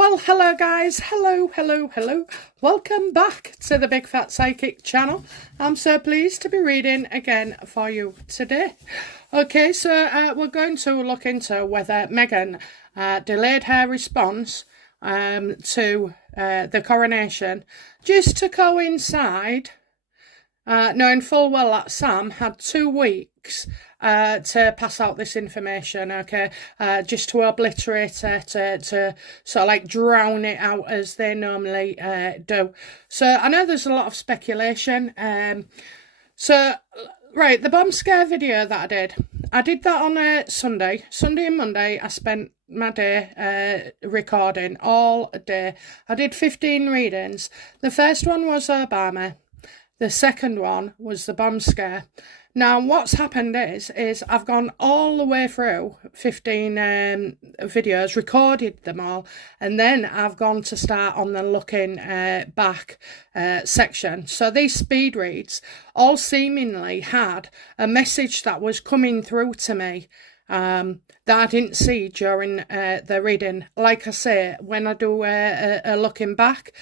Well, hello guys, hello. Welcome back to the Big Fat Psychic channel. I'm so pleased to be reading again for you today. Okay, so we're going to look into whether Meghan delayed her response to the coronation just to coincide, knowing full well that Sam had 2 weeks to pass out this information, okay, just to obliterate it, to sort of like drown it out as they normally do. So I know there's a lot of speculation. So, right, the bomb scare video that I did that on Sunday and Monday. I spent my day recording all day. I did 15 readings. The first one was Obama. The second one was the bomb scare. Now, what's happened is I've gone all the way through 15 videos, recorded them all, and then I've gone to start on the looking back section. So these speed reads all seemingly had a message that was coming through to me that I didn't see during the reading. Like I say, when I do a looking back,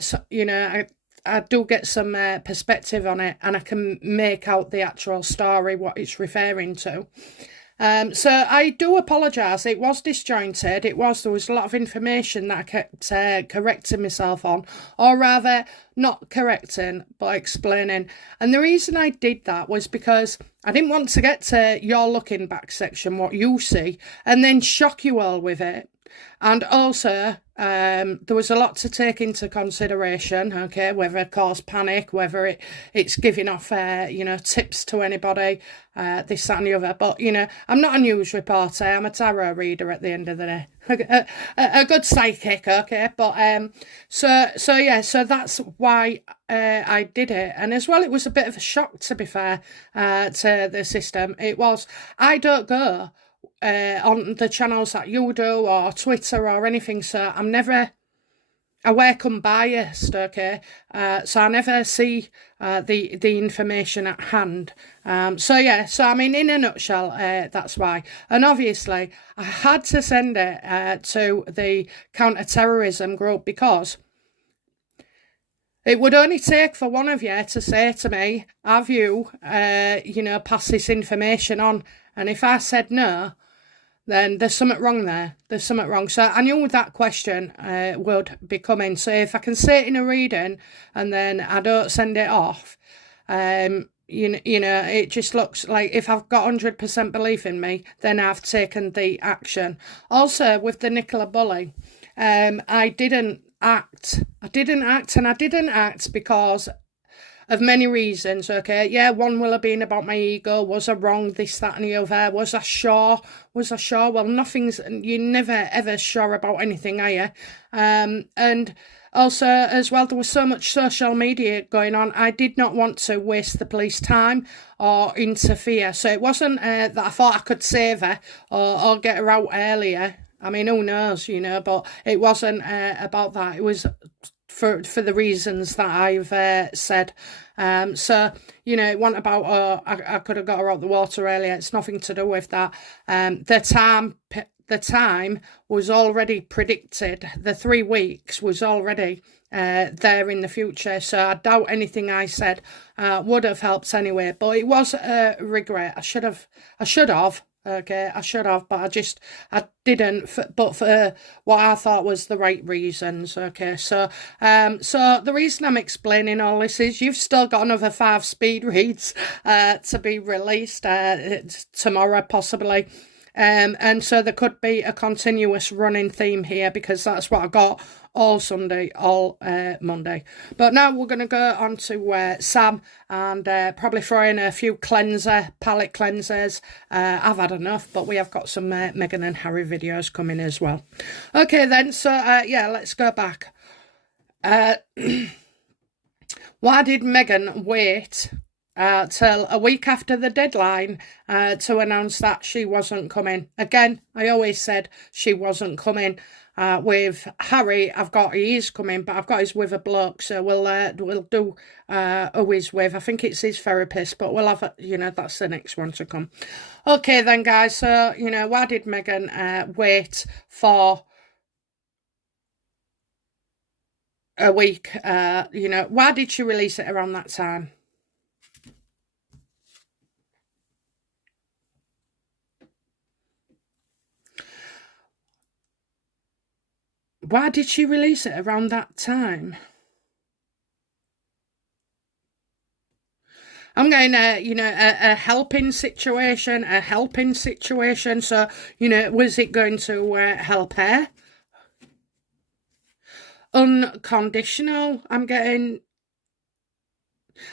so, you know, I do get some perspective on it, and I can make out the actual story, what it's referring to. So I do apologise. It was disjointed. There was a lot of information that I kept correcting myself on, or rather not correcting, but explaining. And the reason I did that was because I didn't want to get to your looking back section, what you see, and then shock you all with it. And also, there was a lot to take into consideration, okay, whether it caused panic, whether it's giving off, you know, tips to anybody, this, that and the other. But, you know, I'm not a news reporter, I'm a tarot reader at the end of the day. a good psychic, okay, but, so yeah, so that's why I did it. And as well, it was a bit of a shock, to be fair, to the system. It was, I don't go on the channels that you do, or Twitter or anything, so I'm never, I work unbiased, okay, so I never see the information at hand. So yeah, so I mean, in a nutshell, that's why. And obviously I had to send it to the counter-terrorism group, because it would only take for one of you to say to me, have you, you know, passed this information on? And if I said no, then there's something wrong there. There's something wrong. So I knew that question would be coming. So if I can say it in a reading and then I don't send it off, you know, it just looks like if I've got 100% belief in me, then I've taken the action. Also, with the Nicola bully, I didn't act because of many reasons, okay? Yeah, one will have been about my ego. Was I wrong? This, that and the other. Was I sure? Well, you're never ever sure about anything, are you? And also, as well, there was so much social media going on. I did not want to waste the police time or interfere. So it wasn't that I thought I could save her or get her out earlier. I mean, who knows, you know, but it wasn't about that. It was for the reasons that I've said. So, you know, it wasn't about, oh, I could have got her out the water earlier. It's nothing to do with that. The time was already predicted. The 3 weeks was already there in the future. So I doubt anything I said would have helped anyway. But it was a regret. I should have. Okay, I should have, but I didn't, but for what I thought was the right reasons, okay, so the reason I'm explaining all this is you've still got another 5 speed reads to be released tomorrow, possibly, and so there could be a continuous running theme here, because that's what I got all Sunday, all Monday. But now we're going to go on to Sam, and probably throw in a few palette cleansers. I've had enough, but we have got some Meghan and Harry videos coming as well. Okay then, so yeah, let's go back. Why did Meghan wait till a week after the deadline to announce that she wasn't coming? Again, I always said she wasn't coming. With Harry, he is coming, but I've got his with a bloke, so we'll do who he's with. I think it's his therapist, but we'll have, you know, that's the next one to come. Okay then, guys, so, you know, why did Meghan wait for a week. Why did she release it around that time? Why did she release it around that time? I'm getting a helping situation, So, was it going to help her? Unconditional. I'm getting.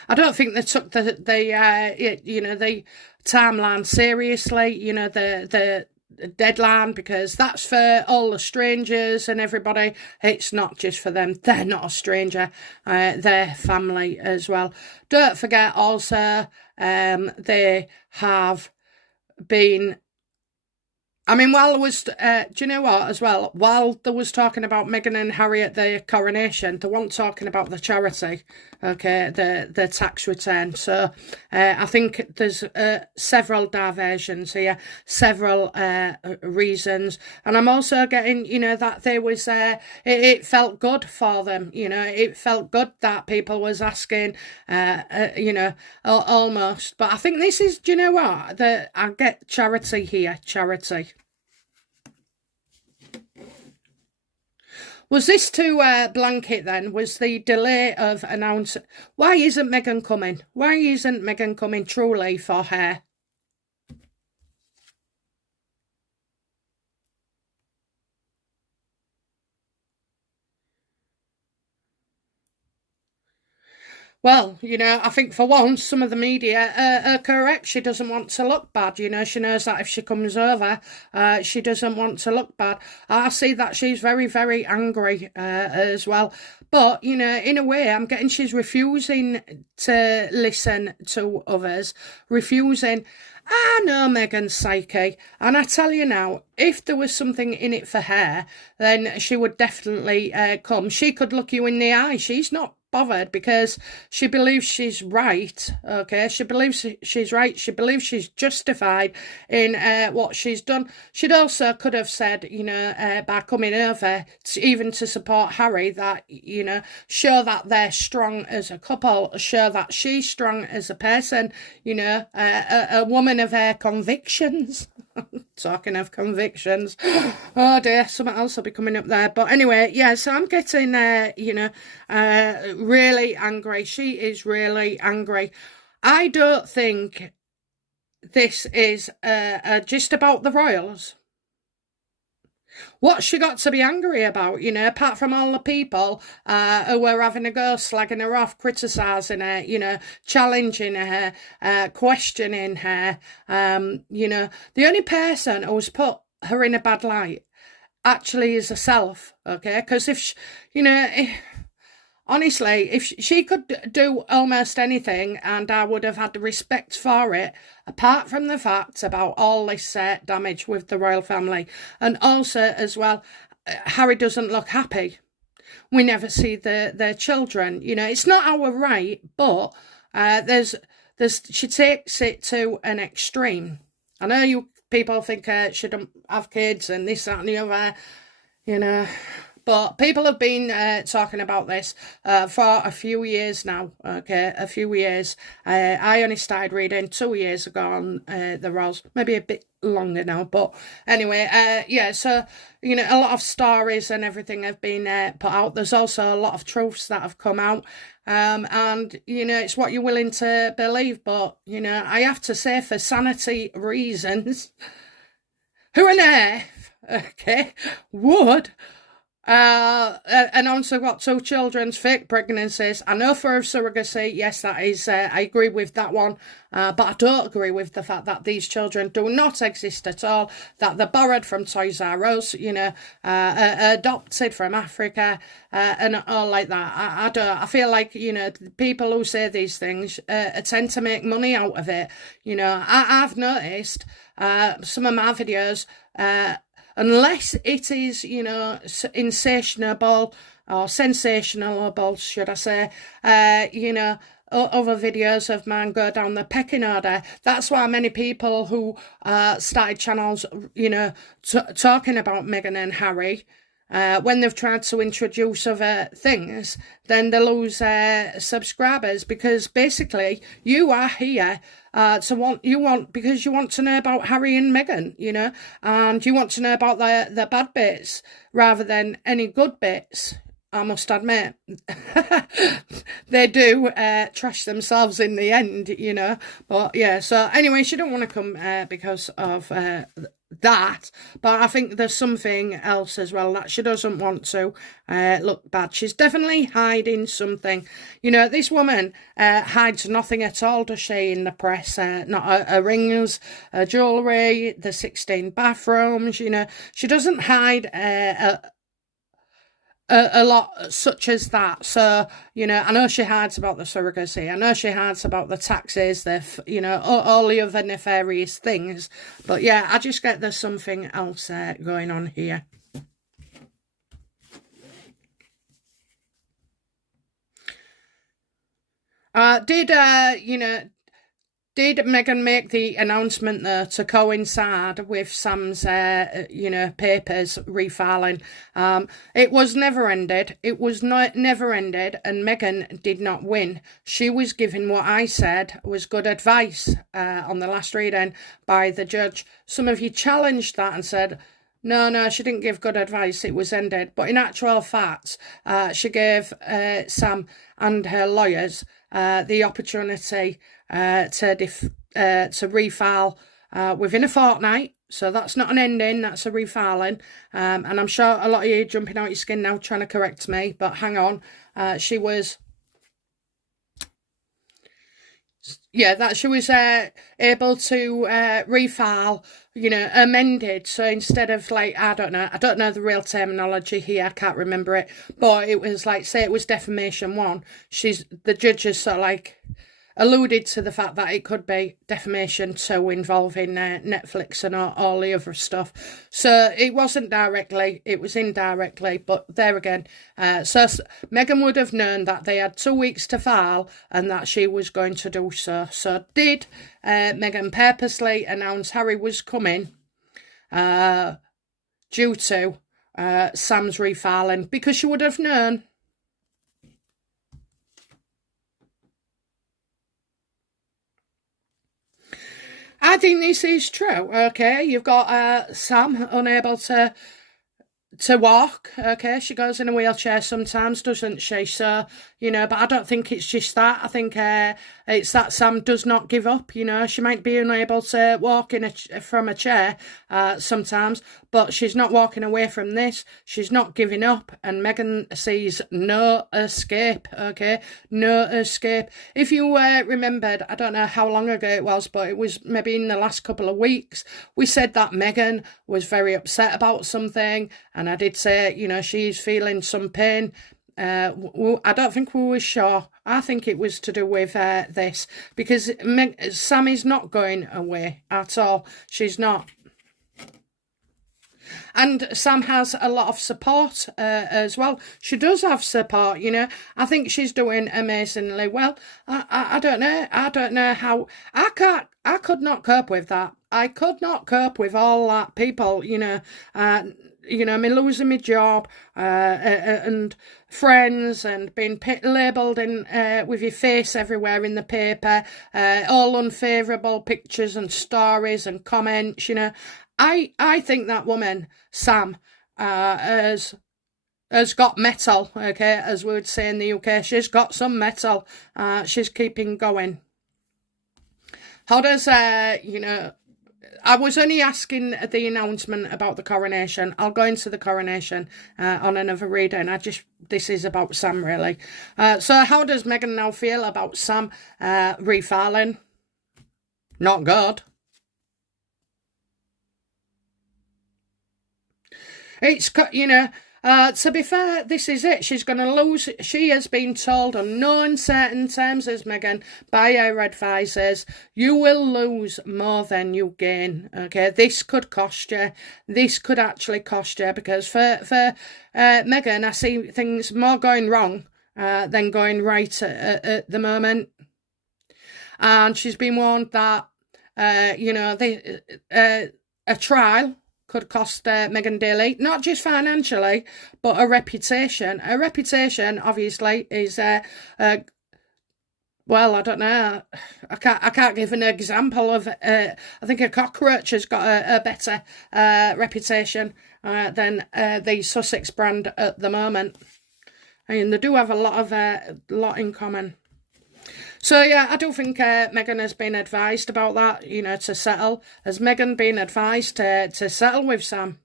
I don't think they took the timeline seriously. The deadline, because that's for all the strangers and everybody. It's not just for them. They're not a stranger. Their family as well. Don't forget also, they have been. I mean, while there was, do you know what, as well? While there was talking about Meghan and Harry at the coronation, they weren't talking about the charity, okay, the tax return. So I think there's several diversions here, several reasons. And I'm also getting, that there was, it felt good for them, it felt good that people was asking, almost. But I think this is, do you know what, I get charity here, charity. Was this to blanket then? Was the delay of announcing? Why isn't Meghan coming? Why isn't Meghan coming truly for her? Well, I think for once, some of the media are correct. She doesn't want to look bad. She knows that if she comes over, she doesn't want to look bad. I see that she's very, very angry as well. But, in a way, I'm getting she's refusing to listen to others, refusing. I know Meghan's psyche, and I tell you now, if there was something in it for her, then she would definitely come. She could look you in the eye. She's not bothered because she believes she's right, okay? She believes she's right. She believes she's justified in what she's done. She'd also could have said, by coming over, even to support Harry, that, show that they're strong as a couple, show that she's strong as a person, a woman of her convictions. Talking of convictions, oh dear, something else will be coming up there. But anyway, yeah, so I'm getting, really angry. She is really angry. I don't think this is just about the royals. What's she got to be angry about, apart from all the people who were having a go, slagging her off, criticising her, challenging her, questioning her. The only person who's put her in a bad light actually is herself, okay? Because honestly, if she could do almost anything, and I would have had the respect for it, apart from the fact about all this damage with the royal family. And also, as well, Harry doesn't look happy. We never see their children. It's not our right, but she takes it to an extreme. I know you people think she don't have kids and this, that, and the other, But people have been talking about this for a few years now, okay, a few years. I only started reading 2 years ago on the royals, maybe a bit longer now, but anyway, yeah, so, a lot of stories and everything have been put out. There's also a lot of truths that have come out, and, it's what you're willing to believe, but, I have to say, for sanity reasons, who on earth, okay, would... and also got 2 children's fake pregnancies. I know for surrogacy, yes, that is, I agree with that one, but I don't agree with the fact that these children do not exist at all, that they're borrowed from Toys R Us, adopted from Africa, and all like that. I don't, I feel like, people who say these things tend to make money out of it. I've noticed some of my videos, unless it is, insatiable or sensational, should I say, other videos of mine go down the pecking order. That's why many people who started channels, talking about Meghan and Harry, when they've tried to introduce other things, then they lose subscribers, because basically you are here because you want to know about Harry and Meghan, and you want to know about the bad bits rather than any good bits. I must admit, they do trash themselves in the end, But yeah, so anyway, she don't want to come because of that, but I think there's something else as well that she doesn't want to look bad. She's definitely hiding something. This woman hides nothing at all, does she, in the press? Not her rings, her jewellery, the 16 bathrooms, She doesn't hide a lot such as that. So, I know she hides about the surrogacy. I know she hides about the taxes, all the other nefarious things. But yeah, I just get there's something else going on here. Did Meghan make the announcement there to coincide with Sam's, papers refiling? It was never ended. It was never ended, and Meghan did not win. She was given what I said was good advice on the last reading by the judge. Some of you challenged that and said, no, she didn't give good advice. It was ended. But in actual fact, she gave Sam and her lawyers the opportunity to refile within a fortnight. So that's not an ending, that's a refiling. And I'm sure a lot of you are jumping out your skin now trying to correct me, but hang on. She was able to refile, amended. So instead of I don't know the real terminology here, I can't remember it, but it was say it was defamation 1. The judge is sort of alluded to the fact that it could be defamation 2 involving Netflix and all the other stuff. So it wasn't directly, it was indirectly, but there again. So Meghan would have known that they had 2 weeks to file and that she was going to do so. So did Meghan purposely announce Harry was coming due to Sam's refiling? Because she would have known. I think this is true, okay? You've got Sam unable to walk, okay? She goes in a wheelchair sometimes, doesn't she? So, but I don't think it's just that. I think it's that Sam does not give up, She might be unable to walk from a chair sometimes, but she's not walking away from this. She's not giving up, and Meghan sees no escape, okay? No escape. If you remembered, I don't know how long ago it was, but it was maybe in the last couple of weeks, we said that Meghan was very upset about something, and I did say, she's feeling some pain. I don't think we were sure. I think it was to do with this, because Sam is not going away at all. She's not. And Sam has a lot of support as well. She does have support, I think she's doing amazingly well. I don't know. I don't know how. I could not cope with that. I could not cope with all that people, me losing my job and friends and being labelled with your face everywhere in the paper, all unfavourable pictures and stories and comments, I think that woman, Sam, has got metal, okay, as we would say in the UK. She's got some metal. She's keeping going. How does, I was only asking the announcement about the coronation. I'll go into the coronation on another reading. This is about Sam, really. So how does Meghan now feel about Sam refiling? Not good. It's, to be fair, this is it. She's going to lose. She has been told on no uncertain terms, as Meghan, by her advisors, you will lose more than you gain. Okay, this could cost you. This could actually cost you, because for Meghan, I see things more going wrong than going right at the moment. And she's been warned that, a trial could cost Meghan Daly, not just financially, but a reputation. A reputation, obviously, is well, I don't know. I can't give an example of. I think a cockroach has got a better reputation than the Sussex brand at the moment. I mean, they do have a lot in common. So yeah, I do think Meghan has been advised about that. You know, to settle. Has Meghan been advised to settle with Sam?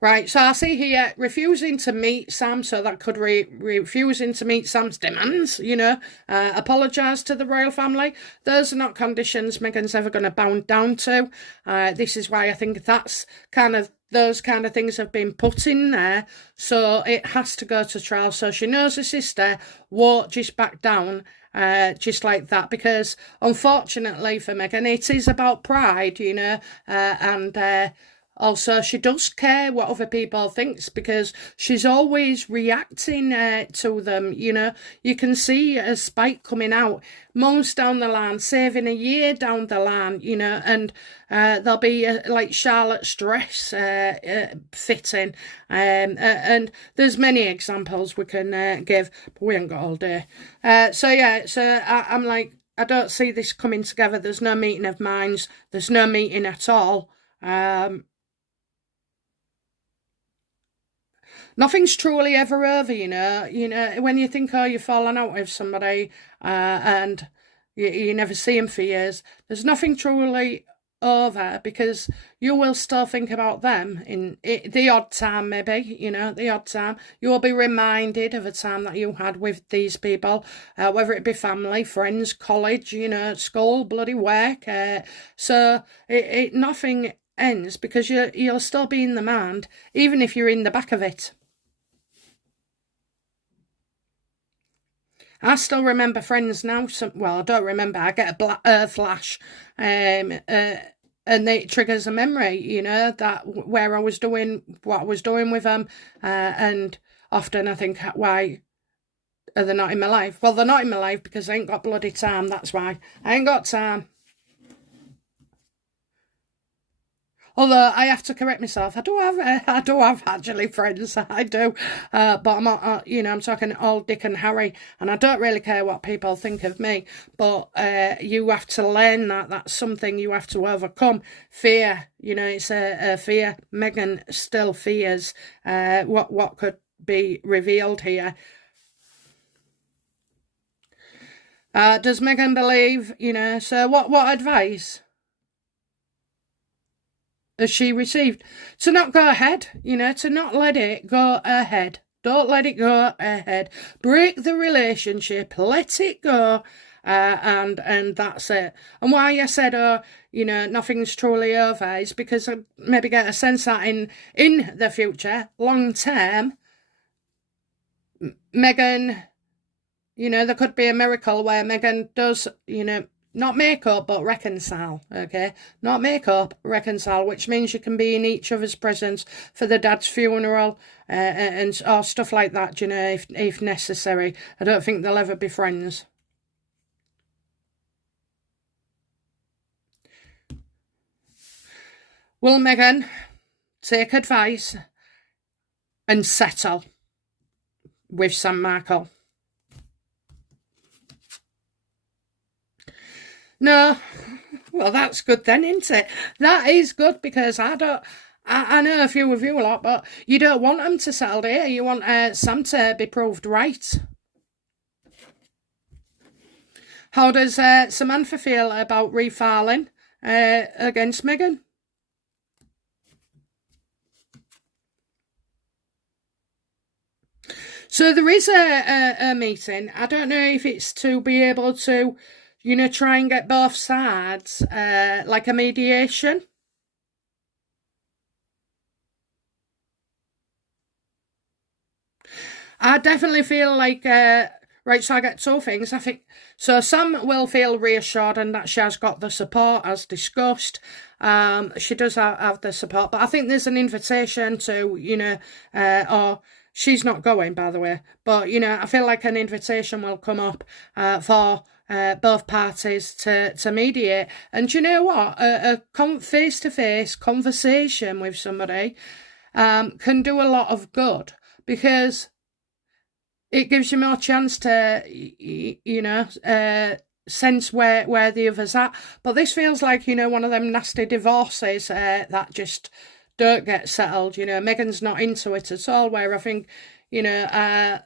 Right, so I see here refusing to meet Sam, so that could refusing to meet Sam's demands, you know, apologise to the royal family. Those are not conditions Meghan's ever going to bow down to. This is why I think that's those kind of things have been put in there, so it has to go to trial. So she knows her sister won't just back down just like that, because unfortunately for Meghan, it is about pride, you know, and also, she does care what other people thinks, because she's always reacting to them, you know. You can see a spike coming out months down the line, saving a year down the line, you know, and there'll be like Charlotte's dress fitting, and there's many examples we can give, but we ain't got all day. So yeah, so I'm like, I don't see this coming together. There's no meeting of minds. There's no meeting at all. Nothing's truly ever over, you know. You know, when you think, oh, you've fallen out with somebody and you never see them for years, there's nothing truly over, because you will still think about them in the odd time, maybe, you know, the odd time. You will be reminded of a time that you had with these people, whether it be family, friends, college, you know, school, bloody work. So nothing ends, because you'll still be in the mind, even if you're in the back of it. I still remember friends now. Well, I don't remember. I get a flash, and it triggers a memory. You know, that where I was doing what I was doing with them, and often I think, why are they not in my life? Well, they're not in my life because I ain't got bloody time. That's why I ain't got time. Although I have to correct myself, I do have actually friends, I do, but I'm not, you know, I'm talking old Dick and Harry, and I don't really care what people think of me. But you have to learn that that's something you have to overcome. Fear, you know, it's a fear. Meghan still fears what could be revealed here. Does Meghan believe, you know? So what advice has she received? To not go ahead, you know, to not let it go ahead. Don't let it go ahead. Break the relationship, let it go, and that's it. And why I said, oh, you know, nothing's truly over, is because I maybe get a sense that in the future, long term, Meghan, you know, there could be a miracle where Meghan does, you know, not make up, but reconcile, okay? Not make up, reconcile, which means you can be in each other's presence for the dad's funeral and or stuff like that, you know, if necessary. I don't think they'll ever be friends. Will Meghan take advice and settle with Sam Markle? No. Well, that's good then, isn't it? That is good, because I know a few of you a lot, but you don't want them to settle, do you? You want Sam to be proved right. How does Samantha feel about refiling against Meghan? So there is a meeting. I don't know if it's to be able to, you know, try and get both sides, like a mediation. I definitely feel like, right, so I get two things. I think, so Sam will feel reassured and that she has got the support as discussed. She does have the support, but I think there's an invitation to, you know, or She's not going, by the way. But, you know, I feel like an invitation will come up for both parties to mediate. And you know what? A face-to-face conversation with somebody can do a lot of good, because it gives you more chance to, you know, sense where the other's at. But this feels like, you know, one of them nasty divorces that just don't get settled. You know, Megan's not into it at all, where I think, you know,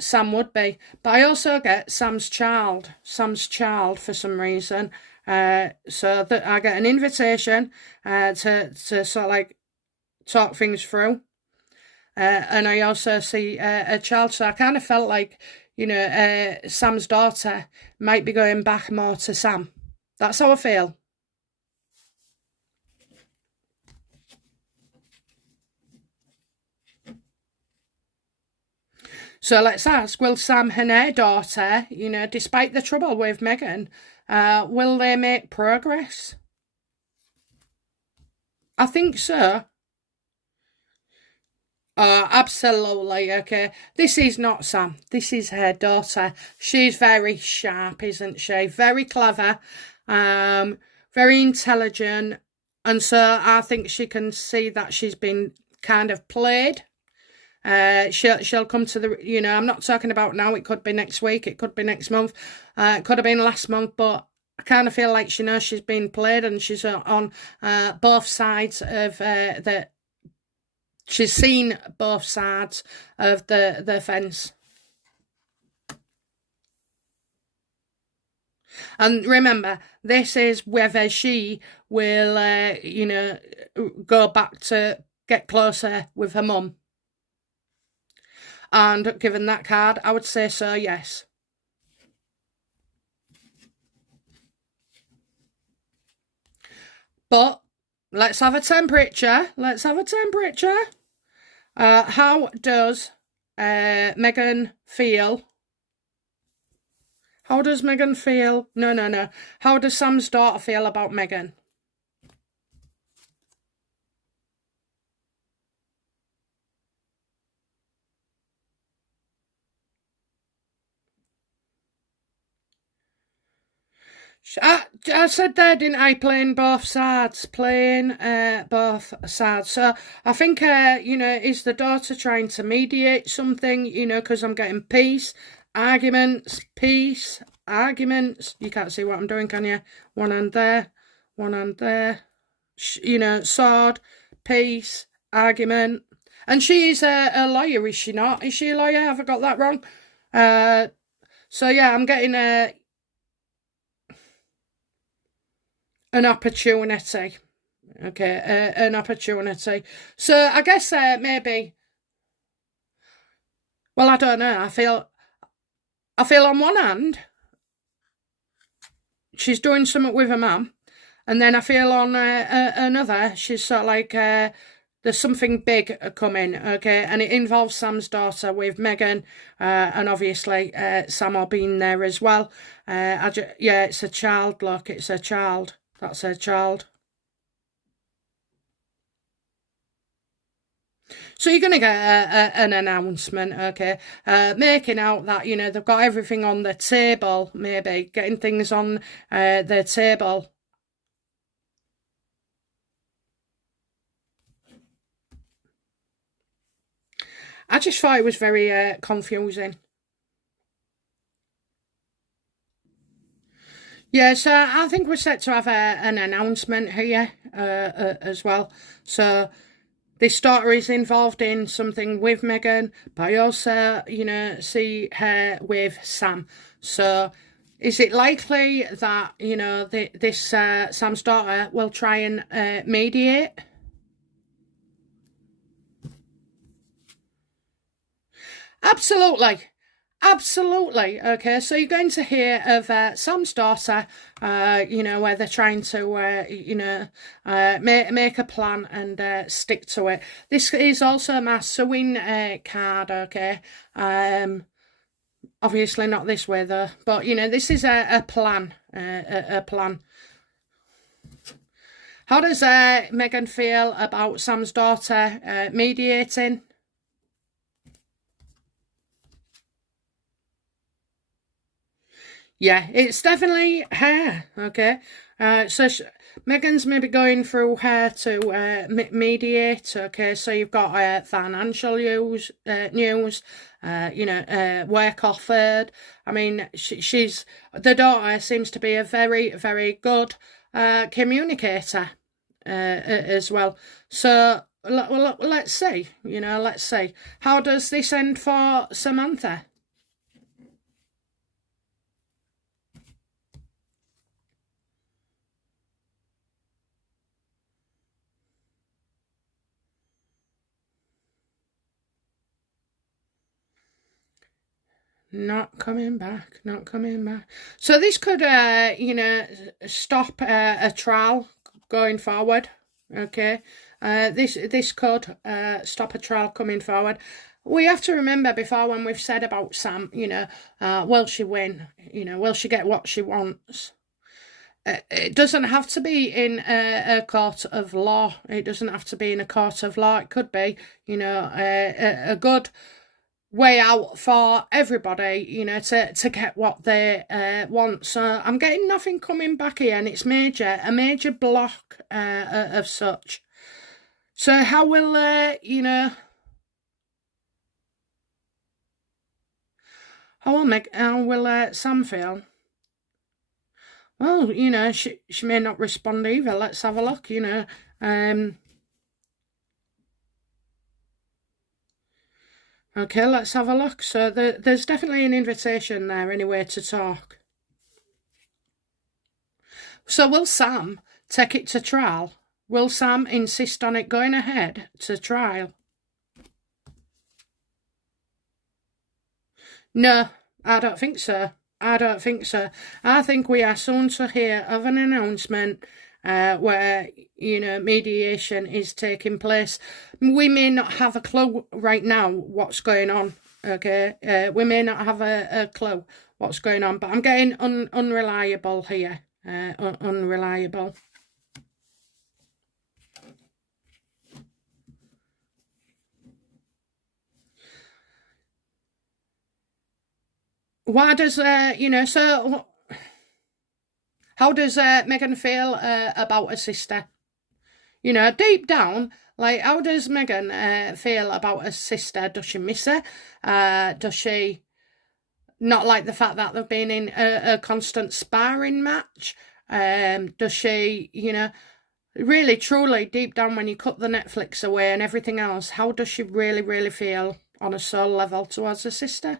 Sam would be. But I also get Sam's child for some reason. So that I get an invitation to sort of like talk things through. And I also see a child, so I kind of felt like, you know, Sam's daughter might be going back more to Sam. That's how I feel. So let's ask, will Sam and her daughter, you know, despite the trouble with Megan, will they make progress? I think so. Oh, absolutely, okay. This is not Sam. This is her daughter. She's very sharp, isn't she? Very clever, very intelligent. And so I think she can see that she's been kind of played. She'll come to the, you know, I'm not talking about now. It could be next week. It could be next month. It could have been last month, but I kind of feel like she knows she's been played, and she's on both sides of the. She's seen both sides of the fence. And remember, this is whether she will, you know, go back to get closer with her mum. And given that card, I would say so, yes. But let's have a temperature. Let's have a temperature. How does Megan feel? How does Megan feel? No. How does Sam's daughter feel about Megan? I said there, didn't I? Playing both sides. Playing both sides. So I think, you know, is the daughter trying to mediate something, you know, because I'm getting peace, arguments, peace, arguments. You can't see what I'm doing, can you? One hand there, one hand there. You know, sword, peace, argument. And she is a lawyer, is she not? Is she a lawyer? Have I got that wrong? So yeah, I'm getting an opportunity. Okay, an opportunity. So I guess maybe. Well, I don't know. I feel on one hand she's doing something with her mum, and then I feel on another she's sort of like there's something big coming. Okay, and it involves Sam's daughter with Megan, and obviously Sam will be in there as well. Yeah, it's a child. Look, it's a child. That's her child. So you're going to get an announcement, okay, making out that, you know, they've got everything on the table, maybe, getting things on their table. I just thought it was very confusing. Yeah, so I think we're set to have an announcement here as well. So this daughter is involved in something with Megan, but I also, you know, see her with Sam. So is it likely that, you know, this Sam's daughter will try and mediate? Absolutely. Absolutely. Okay, so you're going to hear of Sam's daughter, you know, where they're trying to, you know, make a plan and stick to it. This is also my sewing card, okay? Obviously not this way, though. But, you know, this is a plan, a plan. How does Megan feel about Sam's daughter mediating? Yeah, it's definitely hair, okay? So Megan's maybe going through hair to mediate, okay? So you've got financial news, work offered. I mean, the daughter seems to be a very, very good communicator as well. So let's see, let's see. How does this end for Samantha? Not coming back, not coming back. So this could, stop a trial going forward. Okay, this could stop a trial coming forward. We have to remember before when we've said about Sam, will she win? Will she get what she wants? It doesn't have to be in a court of law. It doesn't have to be in a court of law. It could be, a good way out for everybody, to get what they want. So I'm getting nothing coming back here, and it's a major block of such. So how will how will Sam feel? Well, she may not respond either. Let's have a look. Okay, let's have a look. So there's definitely an invitation there anyway to talk. So will Sam take it to trial? Will Sam insist on it going ahead to trial? No, I don't think so. I don't think so. I think we are soon to hear of an announcement where, mediation is taking place. We may not have a clue right now what's going on, okay? We may not have a clue what's going on, but I'm getting unreliable here, unreliable. Why does, so how does Megan feel about her sister? Deep down, like, how does Megan feel about her sister? Does she miss her? Does she not like the fact that they've been in a constant sparring match? Does she, really, truly, deep down, when you cut the Netflix away and everything else, how does she really, really feel on a soul level towards her sister?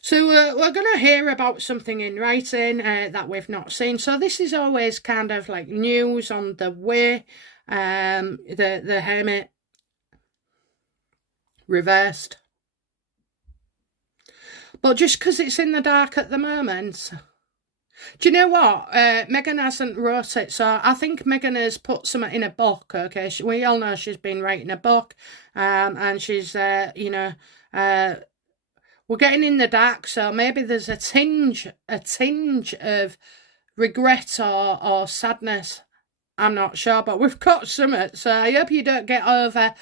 So we're going to hear about something in writing that we've not seen. So this is always kind of like news on the way. The hermit reversed. But just because it's in the dark at the moment. Do you know what? Megan hasn't wrote it, so I think Megan has put something in a book, okay? We all know she's been writing a book, and she's, we're getting in the dark, so maybe there's a tinge of regret or sadness. I'm not sure, but we've got something. So I hope you don't get over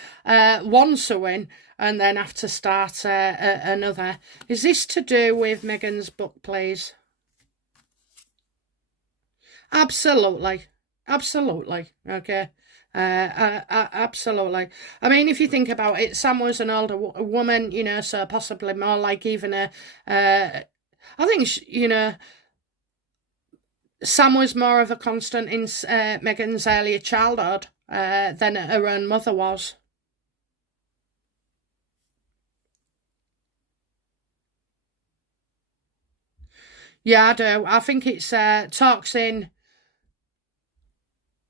one sewing and then have to start another. Is this to do with Megan's book, please? Absolutely. Absolutely. Okay. Absolutely. I mean, if you think about it, Sam was an older woman, so possibly more like even I think, Sam was more of a constant in Megan's earlier childhood than her own mother was. Yeah, I do. I think it's talks in.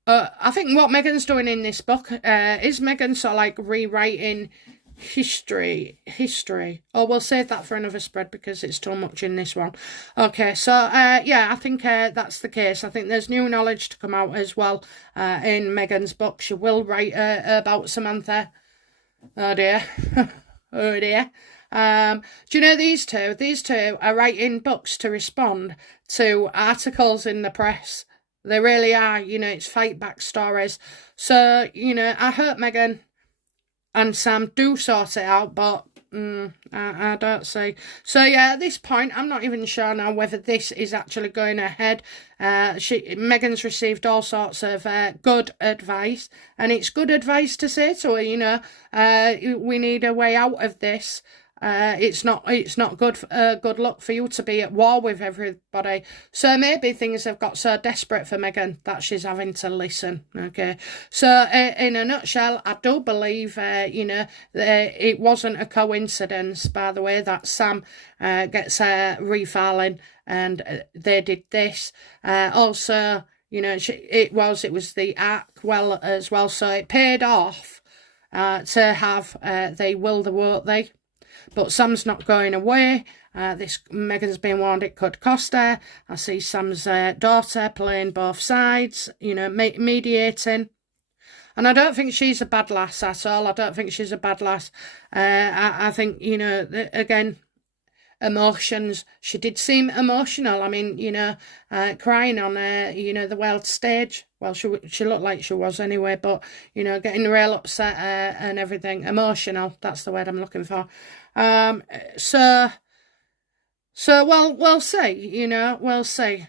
I think what Megan's doing in this book is Megan sort of like rewriting history. Oh, we'll save that for another spread because it's too much in this one. Okay, so yeah, I think that's the case. I think there's new knowledge to come out as well in Megan's book. She will write about Samantha. Oh dear. Oh dear. Do you know these two? These two are writing books to respond to articles in the press. They really are. You know, it's fight back stories. So, you know, I hope Meghan and Sam do sort it out, but I don't see. So yeah, at this point, I'm not even sure now whether this is actually going ahead. Meghan's received all sorts of good advice, and it's good advice to say to her, you know, we need a way out of this. It's not good luck for you to be at war with everybody. So maybe things have got so desperate for Meghan that she's having to listen. Okay, so in a nutshell, I do believe you know, it wasn't a coincidence, by the way, that Sam gets refiling and they did this. Also, you know, it was the arc well as well, so it paid off to have they will the won't they. But Sam's not going away. This Meghan's been warned it could cost her. I see Sam's daughter playing both sides, you know, mediating. And I don't think she's a bad lass at all. I don't think she's a bad lass. I think, you know, again, emotions. She did seem emotional. I mean, you know, crying on, you know, the world stage. Well, she looked like she was anyway, but, you know, getting real upset and everything. Emotional, that's the word I'm looking for. So well, we'll see, you know, we'll see.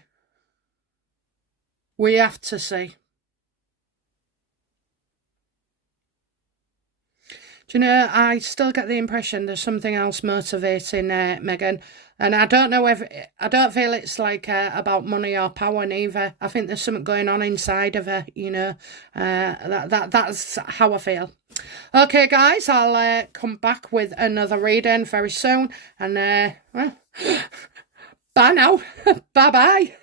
We have to see. Do you know, I still get the impression there's something else motivating Meghan. And I don't know if, I don't feel it's like about money or power neither. I think there's something going on inside of her, you know. That's how I feel. Okay, guys, I'll come back with another reading very soon. And, well, bye now. Bye-bye.